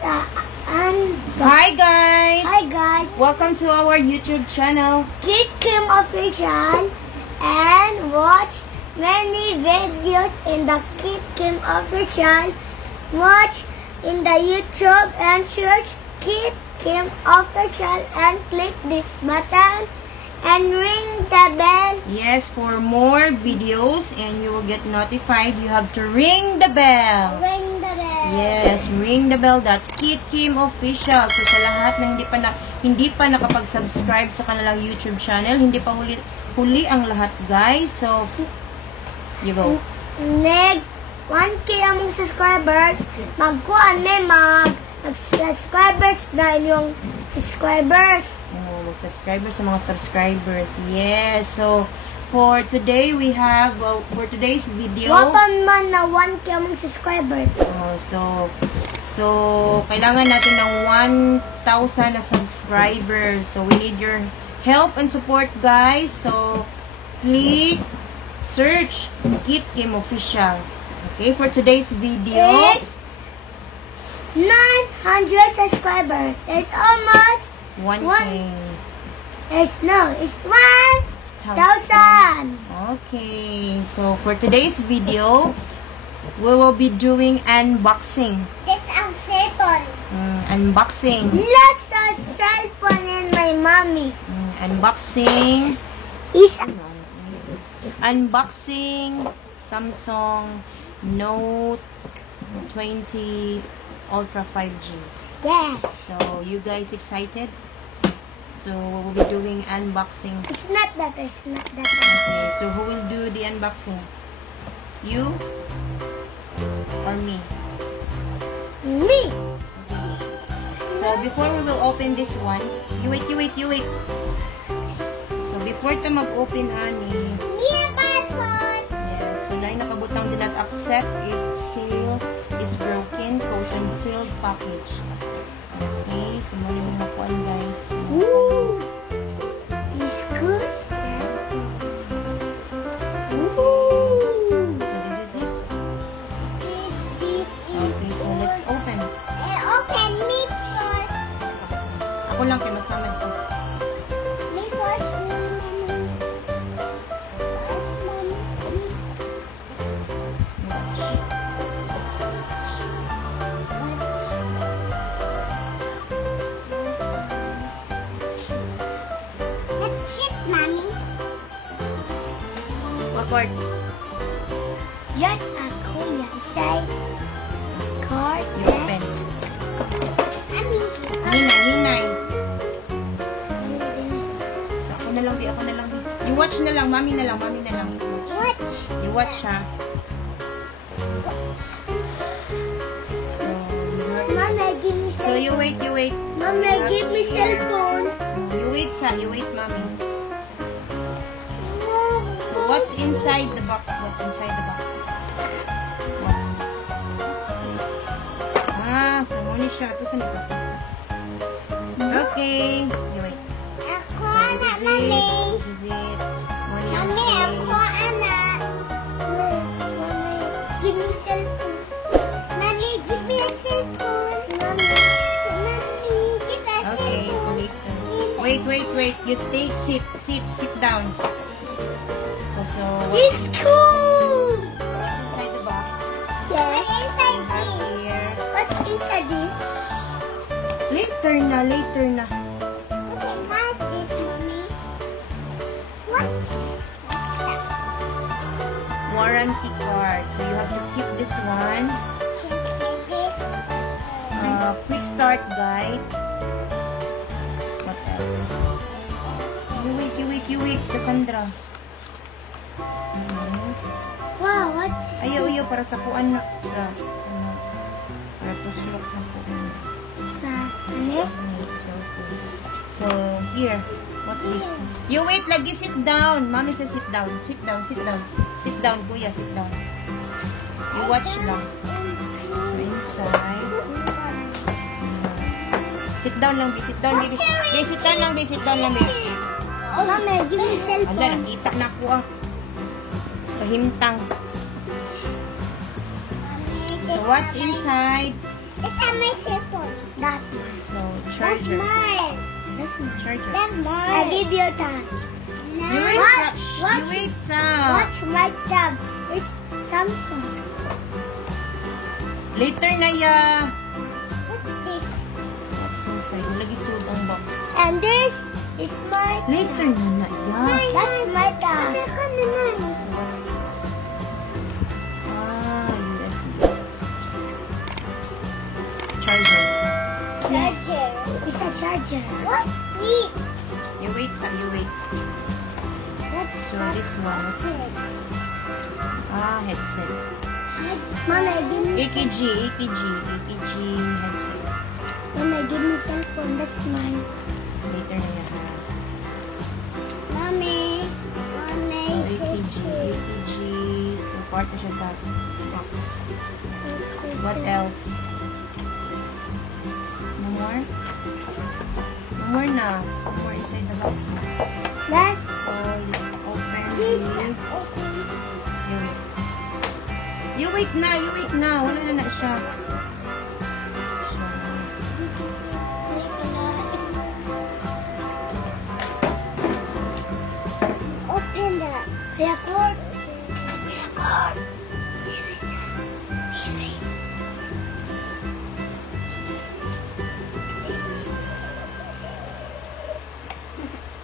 Hi guys! Hi guys! Welcome to our YouTube channel. Kid Kim Official and watch many videos in the Kid Kim Official. Watch in the YouTube and search Kid Kim Official and click this button and ring the bell. Yes, for more videos and you will get notified, you have to ring the bell. Ring the bell. Yes, ring the bell. That's Kid Kim Official. So sa lahat ng hindi pa nakapag-subscribe sa kanilang YouTube channel, hindi pa huli ang lahat, guys. So you go. Neg 1K among subscribers, mag-subscribers na inyong subscribers. Subscribers sa mga subscribers. Yes. So for today we have for today's video. Wapan man na 1K among subscribers. So kailangan natin ng 1,000 na subscribers. So we need your help and support, guys. So click search Kid Kim Official. Okay, for today's video. It's 900 subscribers. It's almost 1K. It's 1,000. Okay, so for today's video, we will be doing unboxing. It's a cellphone. Unboxing. Lots of cellphone in my mommy. Unboxing. Unboxing Samsung Note 20 Ultra 5G. Yes. So you guys excited? So we'll be doing unboxing. It's not that. Okay, so who will do the unboxing? You or me? Me. So before we will open this one, you wait. So before ta mag-open ani, so na nakabutang do not accept if seal is broken, caution sealed package. Okay, so mali mo makuan, guys. Ooh. It's good. Ooh. So this is it. Okay, so let's open. Open me first. Ako lang kay masamad ko. Me first. That's it, mommy. Record. Just a kuya inside card. You open. Hinay. So ako na lang, di. You watch na lang, mami na lang. Watch. You watch, ha. So, Mama, give me so you wait. Mama, give me cell phone. You wait, mommy. So what's inside the box? What's this? So muna siya. Ito sa nito. Okay. You wait. Ako, So this anak, is mami. it. This is it. Mami, ako, anak. Mami, give me cell phone. Mami, give me a cell phone. Mami, give me a cell Okay, so phone. wait. You take sit down. So It's cool. what's inside the box? Yes. What's inside We have this? here. What's inside this? Later na. Okay, how's this, mommy? What's Warranty card. So you have to keep this one. this? Quick start guide. What else? You wait, Cassandra. Wow, what's Ayaw, para sa kuan na. Para to silok sa kuan. sa ano? So, here. What's this? You wait, lagi sit down. Mommy says sit down. Sit down, kuya, sit down. You watch lang. So, inside. Sit down lang, baby. Sit down lang, baby. Mama, give me cell phone. Ala, nakita na ako ah. Kahimtang. So, what's inside? It's on my cellphone. That's mine. So, That's charger. mine. That's mine. Charger. That's mine. I give you time. You wait, you wait, Sam. Watch my tabs. It's Samsung. Later na ya. What's this? What's inside? Lagi suot ang box. And this is my Later na ya. That's my tab. So, what's this? Ah, USB. Charger. Charger. It's a charger. What's this? You wait, Sam. You wait. So, this one. What's it? Ah, headset. Mama, give me. AKG headset. Mama, give me cell phone. That's mine. Later na yan. Mommy. So, AKG. So, part na siya sa box. What else? No more? No more na. No more inside the box na. That's So, let's open this. it. You wait na. Wala na siya. So, Open the record. Record.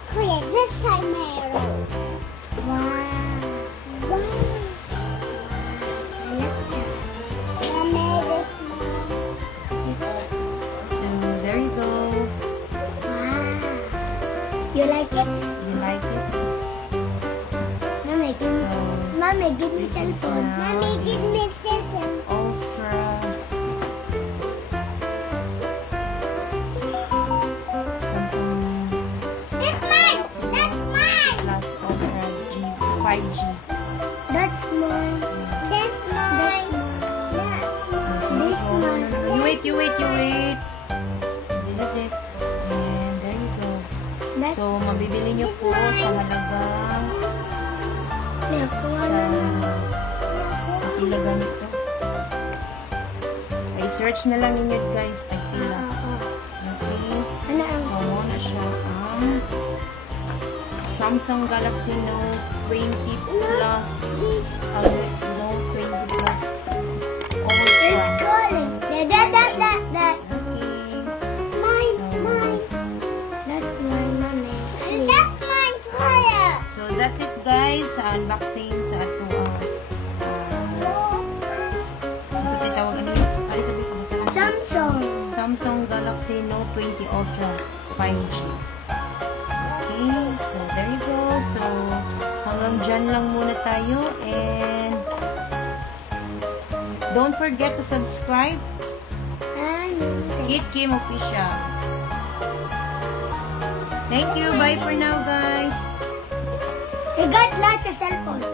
Kuya, this side meron. Wow. so, there you go. You like it? You like it? Mommy, give me, So, Mommy, give me cell phone. now Mommy, give me cell phone. Ultra. Samsung That's mine. That's mine. Plus Ultra G 5G. That's mine. That's mine. This one. You wait. This is it. And there you go. That's So, mabibili nyo po sa halagang nakuha sa na na. pila ganito. Ay, search na lang ninyo guys. Tagpila. Okay. Ano ang So, muna siya ang Samsung Galaxy Note 20 Plus. Note 20 Plus It's Ultra. calling. That. Okay. Mine. That's mine, Mommy. That's mine, Kuya. So, that's it guys sa unboxing sa ato gusto titawag ano yun? Ay, sabi ko basta Samsung. Samsung Galaxy Note 20 Ultra 5G. Okay, so there you go. So, hanggang dyan lang muna tayo and don't forget to subscribe. Kit Kim Official. Thank you. Bye for now, guys. We got lots of cell phone.